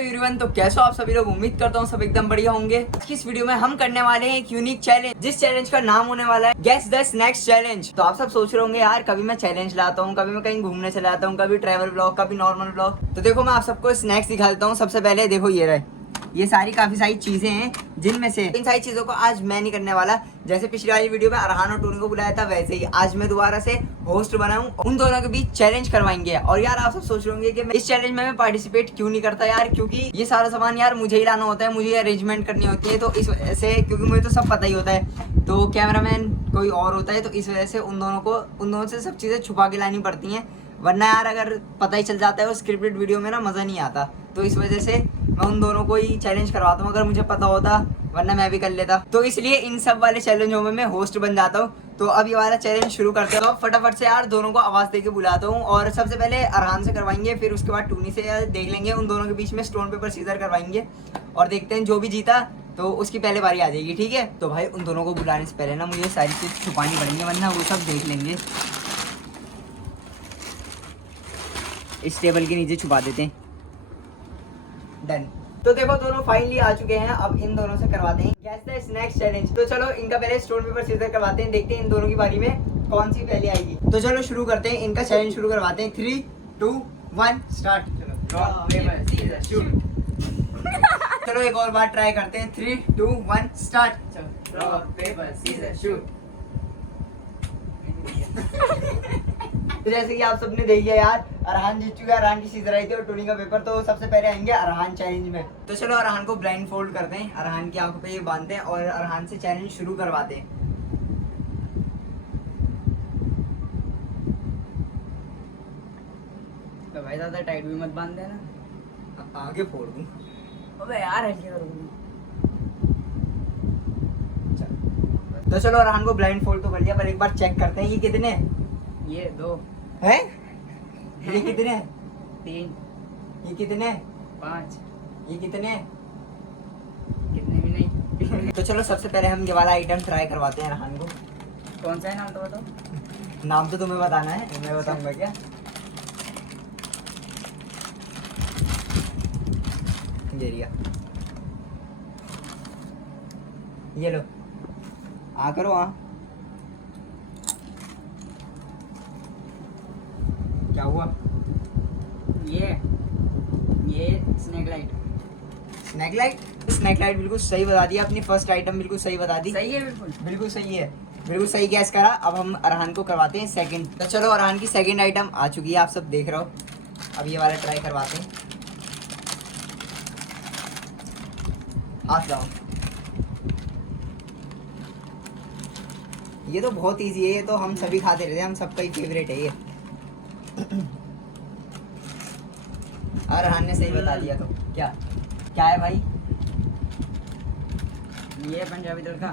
Everyone, तो कैसे हो आप सभी लोग। उम्मीद करता हूँ सब एकदम बढ़िया होंगे। आज की इस वीडियो में हम करने वाले हैं एक यूनिक चैलेंज, जिस चैलेंज का नाम होने वाला है गेस द स्नैक्स चैलेंज। तो आप सब सोच रहे होंगे यार, कभी मैं चैलेंज लाता हूँ, कभी मैं कहीं घूमने चला जाता हूँ, कभी ट्रैवल ब्लॉग, कभी नॉर्मल ब्लॉग। तो देखो मैं आप सबको स्नैक्स दिखा देता हूँ। सबसे पहले देखो ये रहे, ये सारी काफी सारी चीजें हैं, जिनमें से इन सारी चीजों को आज मैं नहीं करने वाला। जैसे पिछली वाली वीडियो में अरहान और टोनी को बुलाया था, वैसे ही आज मैं दोबारा से होस्ट बनाऊं, उन दोनों के बीच चैलेंज करवाएंगे। और यार आप सब सोच रहे होंगे कि मैं इस चैलेंज में पार्टिसिपेट क्यों नहीं करता यार, क्योंकि ये सारा सामान यार मुझे ही लाना होता है, मुझे अरेंजमेंट करनी होती है। तो इस वजह से, क्योंकि मुझे तो सब पता ही होता है, तो कैमरामैन कोई और होता है, तो इस वजह से उन दोनों से सब चीजें छुपा के लानी पड़ती हैं। वरना यार अगर पता ही चल जाता है वो स्क्रिप्टेड वीडियो में ना, मज़ा नहीं आता। तो इस वजह से मैं उन दोनों को ही चैलेंज करवाता हूँ, अगर मुझे पता होता, वरना मैं भी कर लेता। तो इसलिए इन सब वाले चैलेंजों में मैं होस्ट बन जाता हूँ। तो अब ये वाला चैलेंज शुरू करते हो। फटाफट से यार दोनों को आवाज़ दे के बुलाता हूँ, और सबसे पहले अरहान से करवाएंगे, फिर उसके बाद टूनी से देख लेंगे। उन दोनों के बीच में स्टोन पेपर सीजर करवाएंगे, और देखते हैं जो भी जीता तो उसकी पहले बारी आ जाएगी। ठीक है, तो भाई उन दोनों को बुलाने से पहले ना मुझे सारी चीज़ छुपानी पड़ेंगी, वरना वो सब देख लेंगे। इस टेबल के नीचे छुपा देते हैं। डन। तो देखो दोनों फाइनली आ चुके हैं। अब इन दोनों से करवाते हैं गैस द स्नैक्स चैलेंज। तो चलो इनका पहले स्टोन पेपर सीजर करवाते हैं, देखते हैं इन दोनों की बारी में कौन सी पहले आएगी। तो चलो शुरू करते हैं, इनका चैलेंज शुरू करवाते हैं। 3, 2, 1 स्टार्ट। चलो एक और बार ट्राई करते हैं। 3, 2, 1 start. Rock paper scissor shoot. तो जैसे कि आप सबने देख लिया यार, अरहान जीत चुका है। अरहान की सीजर आई थी और टोनी का पेपर। तो सबसे पहले आएंगे अरहान चैलेंज में। तो चलो अरहान को ब्लाइंड फोल्ड करते हैं, अरहान की आंखों पे ये बांधते हैं और अरहान से चैलेंज शुरू करवाते हैं। तो भाई ज्यादा टाइट भी मत बांध देना। आगे फोड़ दूं। अबे यार हल्के करो। तो चलो अरहान को ब्लाइंड फोल्ड तो कर लिया, पर एक बार चेक करते हैं ये कितने हैं। ये 2 हैं? ये कितने हैं? 3 ये कितने हैं? 5 ये कितने हैं? कितने भी नहीं। तो चलो सबसे पहले हम ये वाला आइटम ट्राई करवाते हैं अरहान को। कौन सा है नाम तो बताओ। नाम तो तुम्हें बताना है, मैं बताऊंगा क्या। ये लिया, ये लो। आ करो आ। क्या हुआ? ये snack light. Snack light? Snack light बिल्कुल सही बता दिया, अपनी फर्स्ट आइटम बिल्कुल सही बता दी। सही है बिल्कुल। बिल्कुल सही है, बिल्कुल सही गैस करा। अब हम अरहान को करवाते हैं सेकंड। तो चलो अरहान की सेकंड आइटम आ चुकी है, आप सब देख रहे हो। अब ये वाला ट्राई करवाते हैं। हाथ लाओ। ये तो बहुत इजी है, ये तो हम सभी खाते रहते हैं, हम सबका ही फेवरेट है ये। अरहान ने सही बता दिया। तो क्या क्या है भाई? ये पंजाबी तड़का।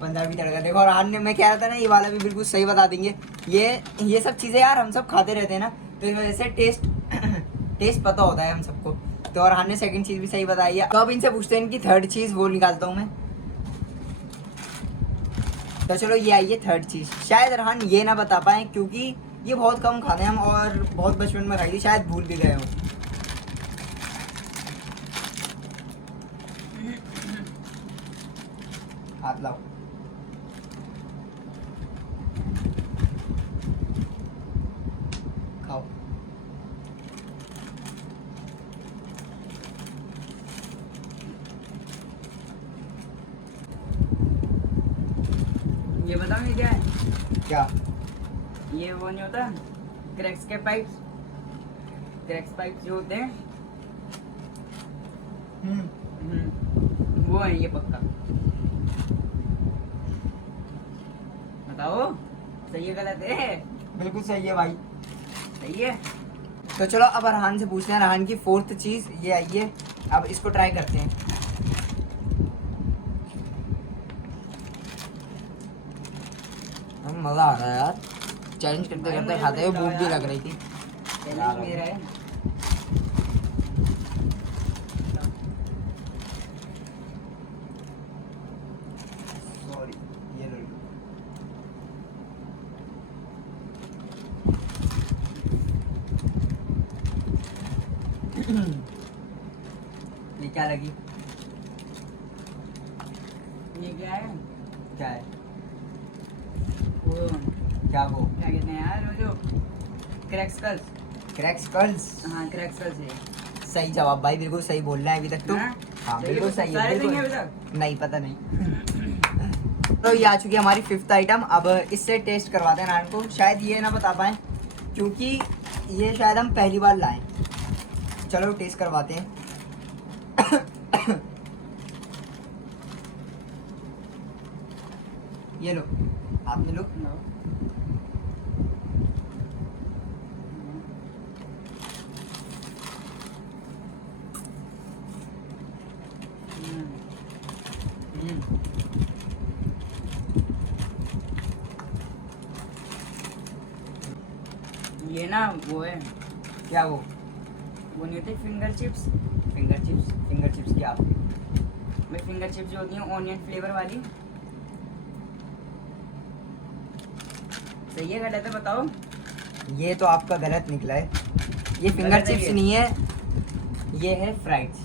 पंजाबी तड़का। देखो अरहान ने, मैं कह रहा था ना ये वाला भी बिल्कुल सही बता देंगे। ये सब चीज़ें यार हम सब खाते रहते हैं ना, तो इस वजह से टेस्ट पता होता है हम सबको। तो अरहान ने सेकंड चीज़ भी सही बताई है। तो अब इनसे पूछते हैं इनकी थर्ड चीज़, वो निकालता हूँ मैं। तो चलो ये आई है थर्ड चीज़। शायद अरहान ये ना बता पाए, क्योंकि ये बहुत कम खाते हैं हम, और बहुत बचपन में खाई थी, शायद भूल भी गए हो। हाथ लाओ। खाओ। ये बताओ ये क्या है। क्या? ये वो नहीं होता क्रैक्स के पाइप्स। क्रैक्स पाइप्स जो होते हैं वो है ये पक्का। बताओ सही है गलत है। बिल्कुल सही है भाई, सही है। तो चलो अब अरहान से पूछते हैं। अरहान की फोर्थ चीज़ ये आई है, अब इसको ट्राई करते हैं। मज़ा आ रहा है यार, चैलेंज करते करते खाते हुए भूख भी लग रही थी। मेरा है। सॉरी, ये लो। ये क्या लगी? ये क्या है? क्या है? वो क्या वो? क्या कहते हैं यार, वो जो क्रैक्सकल्स। क्रैक्सकल्स। हाँ क्रैक्सकल्स है। सही जवाब भाई, बिल्कुल सही बोल रहा है अभी तक तो। हाँ? हाँ तो बिल्कुल ये सही है, सारे बिल्कुल। देंगे अभी तक? नहीं पता नहीं। तो ये आ चुकी है हमारी 5th आइटम। अब इससे टेस्ट करवाते हैं नान को। शायद ये ना बता पाए क्योंकि ये शायद हम पहली बार लाएं। चलो टेस्ट करवाते हैं। ये लो, आपने लो। नो। हम्म, ये ना वो है, क्या वो? वो नहीं होते finger chips? Finger chips? Finger chips क्या? भाई फिंगर चिप्स जो होती हैं ऑनियन फ्लेवर वाली। सही है गलत है बताओ? ये तो आपका गलत निकला है। ये फिंगर गलत है चिप्स ये? नहीं है, ये है फ्राइड्स।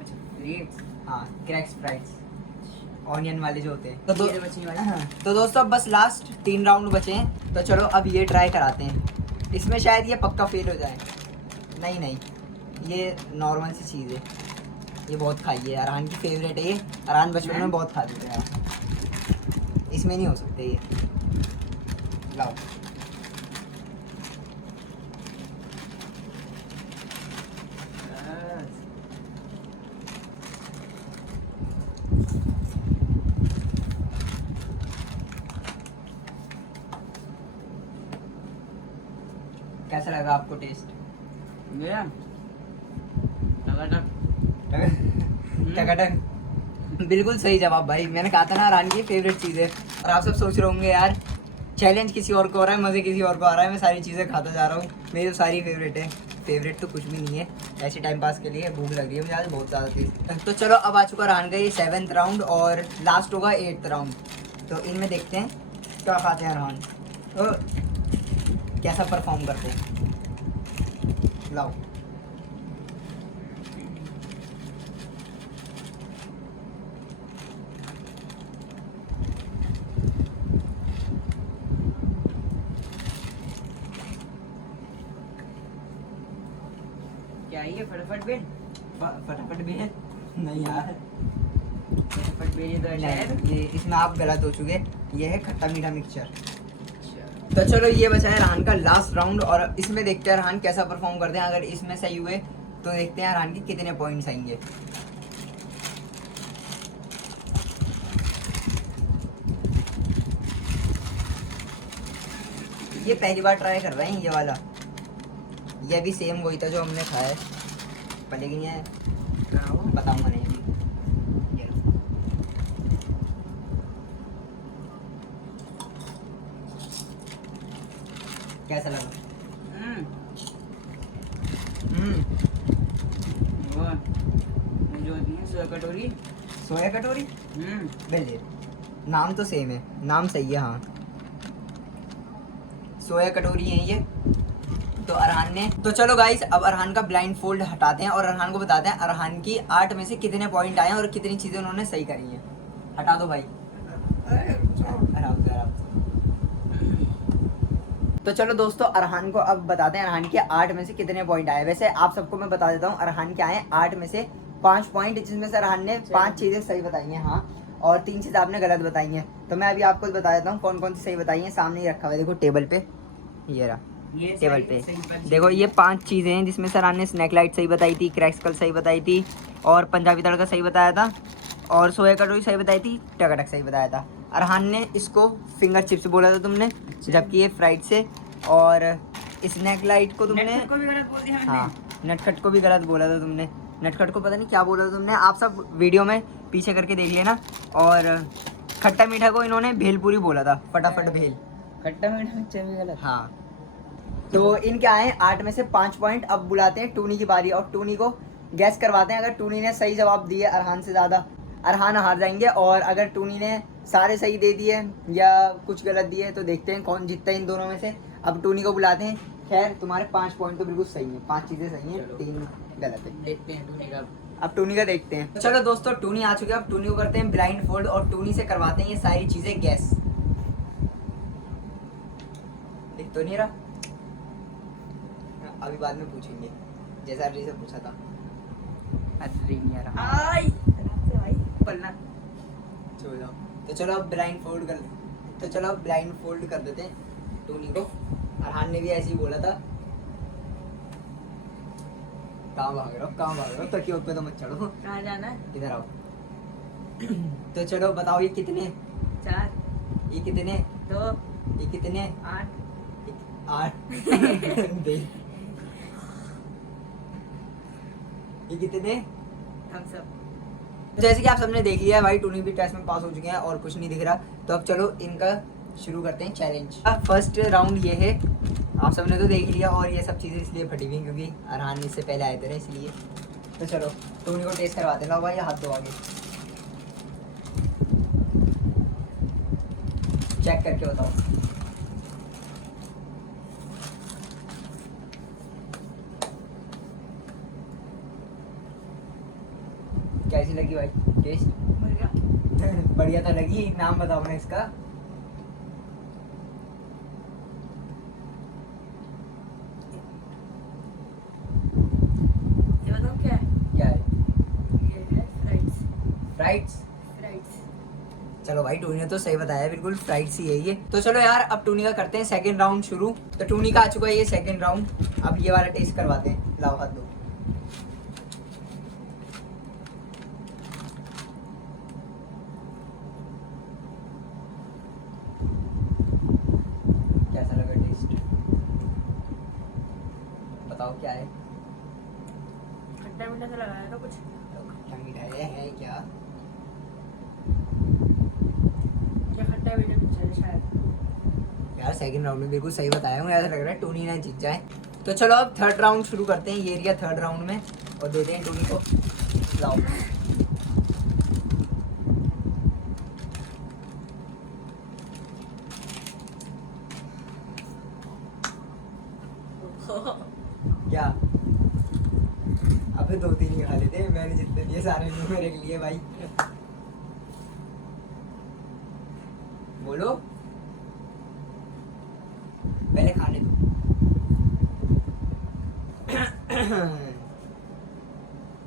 अच्छा फ्रीट्स। हाँ, क्रैक्स फ्राइड्स, ऑनियन वाले जो होते हैं। ये जो बची वाली? तो दोस्तों अब बस लास्ट 3 राउंड बचे हैं, तो चलो अब ये ट्राई कराते हैं। इसमें शायद ये पक्का फेल हो जाए। नहीं नहीं, ये नॉर्मल सी चीज़ है, ये बहुत खाई है। अरहान की फेवरेट है ये। अरहान बचपन में बहुत खाते थे यार। इसमें नहीं हो सकते ये। लाओ। कैसा लगा आपको टेस्ट? मेरा टकाटक। टकाटक। बिल्कुल सही जवाब भाई, मैंने कहा था ना अरहान की फेवरेट चीज़ है। और आप सब सोच रहे होंगे यार चैलेंज किसी और को हो रहा है, मज़े किसी और को आ रहा है, मैं सारी चीज़ें खाता जा रहा हूँ। मेरी तो सारी फेवरेट है। फेवरेट तो कुछ भी नहीं है, ऐसे टाइम पास के लिए। भूख लग रही है मुझे आज बहुत ज़्यादा चीज़। तो चलो अब आ चुका अरहान का ये 7th राउंड और लास्ट होगा 8th राउंड। तो इनमें देखते हैं क्या खाते हैं अरहान, तो कैसा परफॉर्म करते हैं। लाओ। क्या है ये फटाफट बेल? फटाफट भी है? नहीं यार, फटाफट बेल ये तो है शायद। नहीं, ये इसमें आप गलत हो चुके। ये है खट्टा मीठा मिक्सचर। तो चलो ये बचा है रहान का लास्ट राउंड और इसमें देखते हैं रहान कैसा परफॉर्म करते हैं। अगर इसमें सही हुए तो देखते हैं रहान के कितने पॉइंट्स आएंगे। ये पहली बार ट्राई कर रहे हैं ये वाला। ये भी सेम वही था जो हमने खाया है पर, लेकिन ये बताऊंगा नहीं अभी। ये लो। कैसा लगा? वो जो होती है सोया कटोरी। सोया कटोरी? बिल्कुल, नाम तो सेम है, नाम सही है। हाँ, सोया कटोरी है ये। तो अरहान ने, तो चलो गाइस अब अरहान का ब्लाइंड फोल्ड हटाते हैं और अरहान को बताते हैं अरहान की 8 में से कितने पॉइंट आए हैं और कितनी चीज़ें उन्होंने सही करी हैं। हटा दो भाई, आराम से आराम से। तो चलो दोस्तों अरहान को अब बताते हैं अरहान के 8 में से कितने पॉइंट आए। वैसे आप सबको मैं बता देता हूँ अरहान के आए 8 में से 5 पॉइंट, जिसमें से अरहान ने 5 चीज़ें सही बताई हैं। हाँ, और 3 चीज़ें आपने गलत बताई हैं। तो मैं अभी आपको बता देता हूँ कौन कौन सी सही बताई हैं। सामने ही रखा हुआ है, देखो टेबल पे, ये रहा ये टेबल पे। देखो ये 5 चीज़ें हैं जिसमें सर ने स्नैक लाइट सही बताई थी, क्रैक्सकल सही बताई थी, और पंजाबी तड़का सही बताया था, और सोया कटोरी सही बताई थी, टकाटक सही बताया था। अरहान ने इसको फिंगर चिप्स बोला था तुमने, जबकि ये फ्राइड से, और स्नैक लाइट को तुमने नटखट को भी गलत बोल दिया मैंने। हाँ, नटखट को भी गलत बोला था तुमने। नटखट को पता नहीं क्या बोला था तुमने, आप सब वीडियो में पीछे करके देख लेना। और खट्टा मीठा को इन्होंने भेलपूरी बोला था, फटाफट भेल। खट्टा मीठा मिक्सचर भी गलत। हाँ, तो इनके आए 8 में से 5 पॉइंट। अब बुलाते हैं टूनी की बारी और टूनी को गैस करवाते हैं। अगर टूनी ने सही जवाब दिए अरहान से ज़्यादा, अरहान हार जाएंगे, और अगर टूनी ने सारे सही दे दिए या कुछ गलत दिए तो देखते हैं कौन जीतता है इन दोनों में से। अब टूनी को बुलाते हैं। खैर तुम्हारे 5 पॉइंट तो बिल्कुल सही हैं, 5 चीज़ें सही हैं, 3 गलत है। देखते हैं टूनी का अब टूनी का देखते हैं। तो चलो दोस्तों, टूनी आ चुके हैं। अब टूनी को करते हैं ब्लाइंड फोल्ड और टूनी से करवाते हैं ये सारी चीजें गैस। दिख तो नहीं रहा, अभी बाद में पूछेंगे जैसा अर्जी से पूछा था। अरे नहीं आ रहा। आई भाई बोलना। छोड़ जाओ। तो चलो अब ब्लाइंड फोल्ड कर तो चलो अब ब्लाइंड फोल्ड कर देते हैं टूनी को। अरहान ने भी ऐसे ही बोला था। कहाँ भाग रहे हो तकियों पे तो मत चढ़ो। कहाँ जाना है? इधर आओ। तो चलो बताओ ये कितने? 4 ये कितने? 2 ये कितने? 8 8 देख। ये कितने? Thumbs up. जैसे कि आप सबने देख लिया भाई, टूनी भी टेस्ट में पास हो चुके हैं और कुछ नहीं दिख रहा। तो अब चलो इनका शुरू करते हैं चैलेंज। फर्स्ट राउंड ये है, आप सबने तो देख लिया। और ये सब चीज़ें इसलिए फटी हुई क्योंकि अरहान इससे पहले आए थे ना, इसलिए। तो चलो टूनी को टेस्ट करवाते लो भाई, हाथ दो आगे, चेक करके बताओ। कैसी लगी भाई टेस्ट? बढ़िया तो लगी। नाम बताओ ना इसका। ये बताओ क्या है? क्या है? ये है फ्राइड्स। फ्राइड्स? फ्राइड्स। चलो भाई, टूनी ने तो सही बताया, बिल्कुल फ्राइड्स ही है ये। तो चलो यार, अब टूनी का करते हैं सेकंड राउंड शुरू। तो टूनी का आ चुका है ये सेकंड राउंड। अब ये वाला टेस्ट करवाते हैं। लाओ हाथ दो। कैसा लगा टेस्ट? बताओ क्या है? खट्टा मीठा सा लगा है तो कुछ। खट्टा मीठा है क्या? ये खट्टा मीठा कुछ है शायद। यार सेकंड राउंड में बिल्कुल सही बताया हूँ। ऐसा लग रहा है टूनी ना जीत जाए। तो चलो अब थर्ड राउंड शुरू करते हैं। ये एरिया थर्ड राउंड में और देते हैं टूनी को। लाओ। क्या? अबे 2-3 ही खा लेते, मैंने जितने दिए सारे मुंह में रख लिए भाई। बोलो, पहले खाने दो।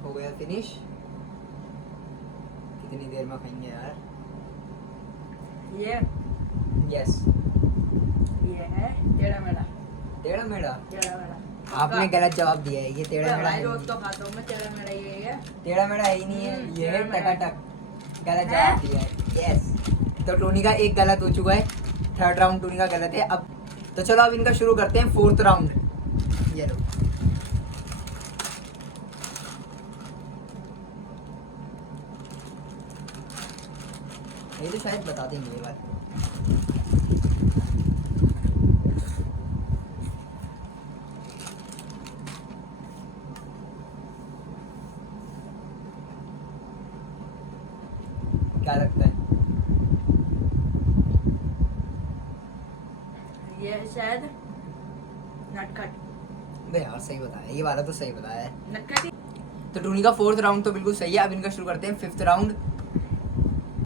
हो गया फिनिश। कितनी देर में खाएंगे यार? ये यस। ये है टेढ़ा मेढ़ा। टेढ़ा मेढ़ा? टेढ़ा मेढ़ा। आपने गलत जवाब दिया है। ये टेढ़ा मेढ़ा भाई है रोज ही तो खाता हूँ मैं टेढ़ा मेढ़ा। ये है नहीं। टेढ़ा मेढ़ा है ही नहीं है। ये है टेढ़ा मेढ़ा। टकाटक। गलत जवाब दिया है। यस। तो टोनी का एक गलत हो चुका है। थर्ड राउंड टोनी का गलत है। अब तो चलो अब इनका शुरू करते हैं फोर्थ राउंड। ये लो। ये तो शायद बता देंगे ये बात। क्या लगता है? ये है शायद नटखट। अबे यार सही बताया, ये वाला तो सही बताया है। नटखट ही। तो टूनी का फोर्थ राउंड तो बिल्कुल सही है। अब इनका शुरू करते हैं फिफ्थ राउंड।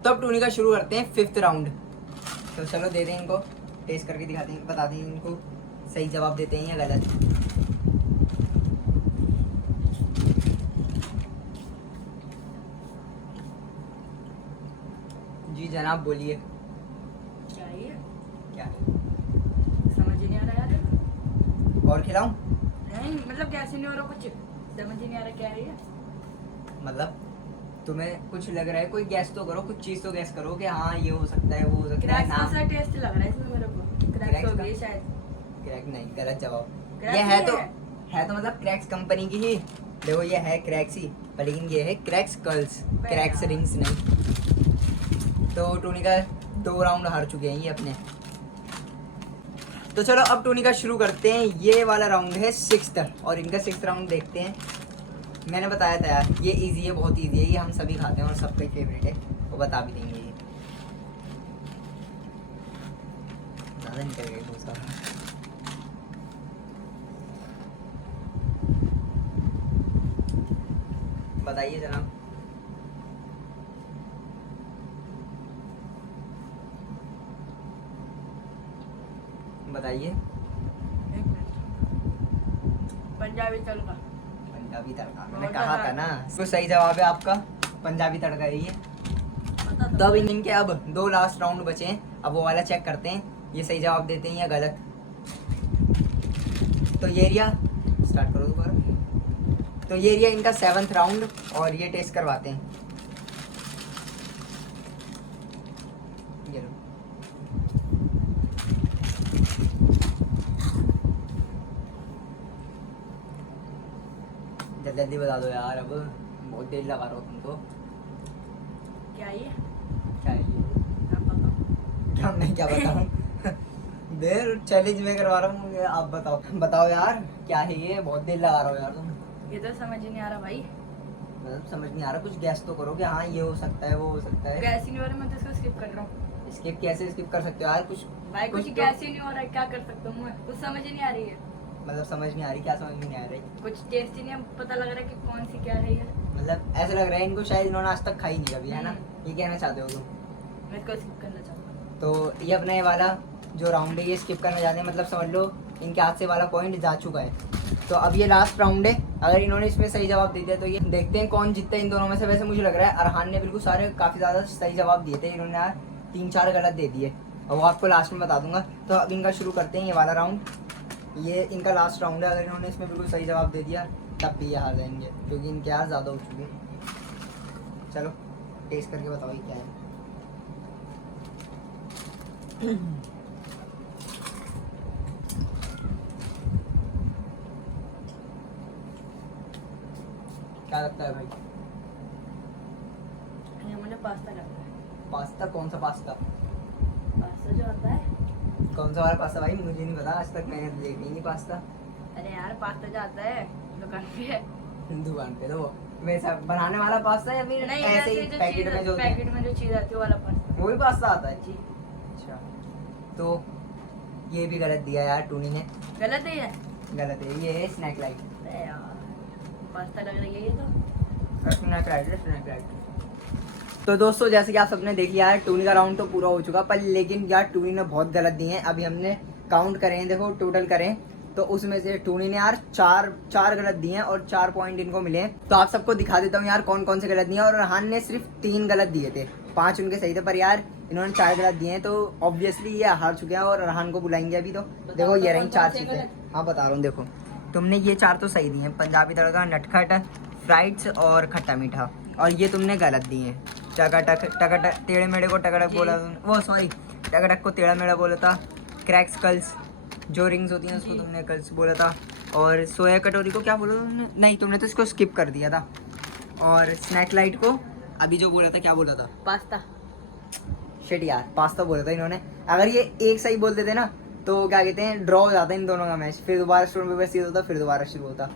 तो अब टूनी का शुरू करते हैं फिफ्थ राउंड। तो चलो दे दें इनको, टेस्ट करके दिखाते हैं, बताते हैं इनको सही जवाब देते हैं या गलत। जी जनाब बोलिए। क्या है ये? क्या समझ ही नहीं आ रहा यार। और खिलाऊं? नहीं मतलब कैसे नहीं हो रहा कुछ समझ ही नहीं आ रहा क्या है ये। मतलब तुम्हें कुछ लग रहा है? कोई गैस तो करो, कुछ चीज तो गैस करो कि हाँ ये हो सकता है, वो हो सकता है। क्रैक्स नाम जैसा टेस्ट लग रहा है इसमें मेरे को। क्रैक्स हो गई शायद। क्रैक नहीं, गलत जवाब। क्रैक्स ये है नहीं तो है। है तो मतलब क्रैक्स कंपनी की ही। देखो ये है क्रैक्स ही, पर लेकिन ये है क्रैक्स कर्ल्स, क्रैक्स रिंग्स नहीं। तो टोनी का 2 राउंड हार चुके हैं ये अपने। तो चलो अब टोनी का शुरू करते हैं। ये वाला राउंड है 6th और इनका 6th राउंड देखते हैं। मैंने बताया था यार ये इजी है, बहुत इजी है। ये हम सभी खाते हैं और सबका फेवरेट है, वो बता भी देंगे। ये ज़्यादा निकल गई डोसा। बताइए जनाब। बताइए। पंजाबी तड़का। पंजाबी तड़का, मैंने बहुत कहा था आसान। ना। तो सही जवाब है आपका, पंजाबी तड़का ही है। पता तो अब इनके अब 2 लास्ट राउंड बचे हैं, अब वो वाला चेक करते हैं ये सही जवाब देते हैं या गलत। तो ये एरिया स्टार्ट करो दोबारा। तो ये एरिया इनका 7th राउंड और ये टेस्ट करवाते हैं। ये लो। जल्दी जल्दी बता दो यार, अब बहुत देर लगा रहा हो तुम तो। क्या ये? क्या है ये? आप बताओ। क्या मैं क्या बताऊं? देर चैलेंज में करवा रहा हूँ, ये आप बताओ। बताओ यार क्या है ये, बहुत देर लगा रहा हो यार तुम। ये तो समझ ही नहीं आ रहा भाई। मतलब समझ नहीं आ रहा, कुछ गैस तो करो कि हाँ ये हो सकता है वो हो सकता है। गैस ही नहीं हो रहा, मैं तो इसको स्किप कर रहा हूँ। स्किप कैसे स्किप कर सकते हो यार? कुछ भाई कुछ तो- गैस ही नहीं हो रहा है, क्या कर सकता हूँ मैं? कुछ समझ ही नहीं आ रही है। मतलब समझ नहीं आ रही, क्या समझ में नहीं आ रही? कुछ टेस्ट ही नहीं पता लग रहा है कि कौन सी क्या है ये। मतलब ऐसा लग रहा है इनको शायद इन्होंने आज तक खाई नहीं कभी, है ना? ये कहना चाहते हो तुम? मैं इसको स्किप करना चाहता हूँ। तो ये अपना ये वाला जो राउंड है ये स्किप करना चाहते हैं, मतलब समझ लो इनके हाथ से वाला पॉइंट जा चुका है। तो अब ये लास्ट राउंड है, अगर इन्होंने इसमें सही जवाब दे दिया तो ये देखते हैं कौन जीतता है इन दोनों में से। वैसे मुझे लग रहा है अरहान ने बिल्कुल सारे काफ़ी ज़्यादा सही जवाब दिए थे, इन्होंने यार 3-4 गलत दे दिए और वो आपको लास्ट में बता दूंगा। तो अब इनका शुरू करते हैं ये वाला राउंड। ये इनका लास्ट राउंड है, अगर इन्होंने इसमें बिल्कुल सही जवाब दे दिया तब भी ये हार जाएंगे क्योंकि इनके यार ज़्यादा हो चुके हैं। चलो टेस्ट करके बताओ ये क्या है। क्या लगता है भाई? ये मुझे पास्ता लगता है। पास्ता? कौन सा पास्ता? पास्ता जो होता है। कौन सा वाला पास्ता भाई? मुझे नहीं पता, आज तक मैंने देखा ही नहीं पास्ता। अरे यार पास्ता जो आता है दुकान पे। दुकान पे तो वो वैसा बनाने वाला पास्ता या फिर नहीं ऐसे ही वैसे जो पैकेट में जो पैकेट में जो चीज आती है वो वाला पास्ता। वो भी पास्ता आता है? जी। अच्छा, तो ये भी गलत दिया यार टूनी ने। गलत है ये? गलत है, ये है स्नैक लाइट। अरे यार पास्ता लग रही है ये तो। स्नैक लाइट है, स्नैक लाइट। तो दोस्तों जैसे कि आप सबने देख लिया है टूनी का राउंड तो पूरा हो चुका, पर लेकिन यार टूनी ने बहुत गलत दिए हैं। अभी हमने काउंट करें, देखो टोटल करें तो उसमें से टूनी ने यार चार गलत दिए हैं और 4 पॉइंट इनको मिले हैं। तो आप सबको दिखा देता हूँ यार कौन कौन से गलत दिए हैं। और रहान ने सिर्फ 3 गलत दिए थे, 5 उनके सही थे, पर यार इन्होंने 4 गलत दिए हैं तो ऑब्वियसली ये हार चुके हैं और रहान को बुलाएंगे अभी। तो देखो ये रही 4 चीज़ें। हाँ बता रहा हूँ, देखो तुमने ये 4 तो सही दिए हैं, पंजाबी तड़का, नटखट, फ्राइड्स और खट्टा मीठा। और ये तुमने गलत दिए हैं, टकटक टेढ़े मेढ़े को टकटक बोला, वो सॉरी टकटक को टेढ़ा मेढ़ा बोला था। क्रैक्स कल्स जो रिंग्स होती हैं उसको तुमने कल्स बोला था। और सोया कटोरी को क्या बोला तुमने? नहीं, तुमने तो इसको स्किप कर दिया था। और स्नैक लाइट को अभी जो बोला था क्या बोला था? पास्ता। शिट यार, पास्ता बोला था इन्होंने। अगर ये एक सही बोल देते ना तो क्या कहते हैं ड्रॉ हो जाता है इन दोनों का मैच, फिर दोबारा स्टोन पेपर सीजर होता, फिर दोबारा शुरू होता।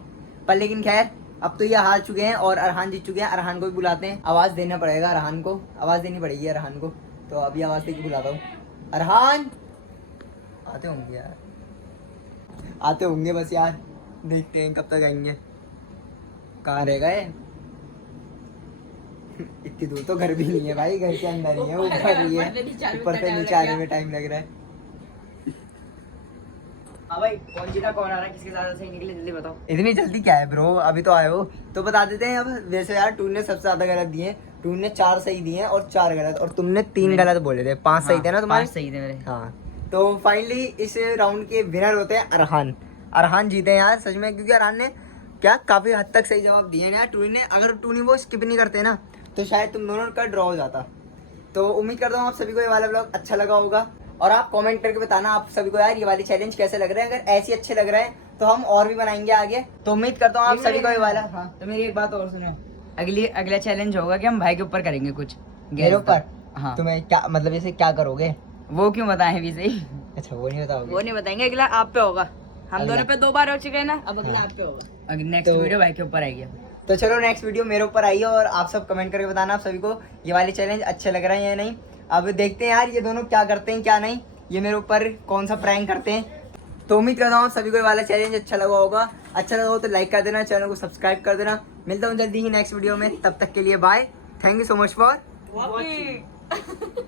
पर लेकिन खैर अब तो ये हार चुके हैं और अरहान जीत चुके हैं। अरहान को भी बुलाते हैं, आवाज़ देना पड़ेगा अरहान को, आवाज़ देनी पड़ेगी अरहान को। तो अभी आवाज़ दे के बुलाता हूँ। अरहान आते होंगे यार, आते होंगे बस यार, देखते हैं कब तक आएंगे। कहाँ रह गए? इतनी दूर तो घर भी नहीं है भाई, घर के अंदर ही है, ऊपर ही है, ऊपर से नीचे आने में टाइम लग रहा है। हाँ भाई, कौन जीता कौन आ रहा है, किसके ज्यादा सही निकले जल्दी बताओ। इतनी जल्दी क्या है ब्रो, अभी तो आए हो तो बता देते हैं। अब वैसे यार टून ने सबसे ज्यादा गलत दिए, टून ने 4 सही दिए और 4 गलत, और तुमने 3 गलत बोले थे, 5 सही थे ना तुम्हारे? 5 सही थे मेरे। हाँ, तो फाइनली इस राउंड के विनर होते हैं अरहान। अरहान जीते हैं यार सच में, क्योंकि अरहान ने क्या काफी हद तक सही जवाब दिए हैं यार। टूनी ने, अगर टूनी वो स्किप नहीं करते ना तो शायद तुम दोनों का ड्रॉ हो जाता। तो उम्मीद करता हूँ आप सभी को ये वाला ब्लॉग अच्छा लगा होगा, और आप कमेंट करके बताना आप सभी को यार ये वाली चैलेंज कैसे लग रहे हैं। अगर ऐसे अच्छे लग रहे हैं तो हम और भी बनाएंगे आगे। तो उम्मीद करता हूँ आप सभी को ये वाला। हाँ, तो मेरी एक बात और सुनो, अगला चैलेंज होगा कि हम भाई के ऊपर करेंगे कुछ। मेरे ऊपर? हाँ। तुम्हें क्या मतलब, जैसे क्या करोगे? वो क्यों बताएं अभी से ही? अच्छा, वो नहीं बताओगे? वो नहीं बताएंगे, अगला आप पे होगा। हम अगला। दोनों पे 2 बार हो चुके हैं ना, अब अगला हाँ। आप पे होगा। नेक्स्ट तो- वीडियो भाई के ऊपर आएगी। तो चलो नेक्स्ट वीडियो मेरे ऊपर आई है, और आप सब कमेंट करके बताना आप सभी को ये वाली चैलेंज अच्छे लग रहा है या नहीं। अब देखते हैं यार ये दोनों क्या करते हैं क्या नहीं, ये मेरे ऊपर कौन सा प्रैंक करते हैं। तो उम्मीद करता हूँ सभी को ये वाला चैलेंज अच्छा लगा होगा। अच्छा लगा हो तो लाइक कर देना, चैनल को सब्सक्राइब कर देना। मिलता हूँ जल्दी ही नेक्स्ट वीडियो में, तब तक के लिए bye. Thank you so much for watching.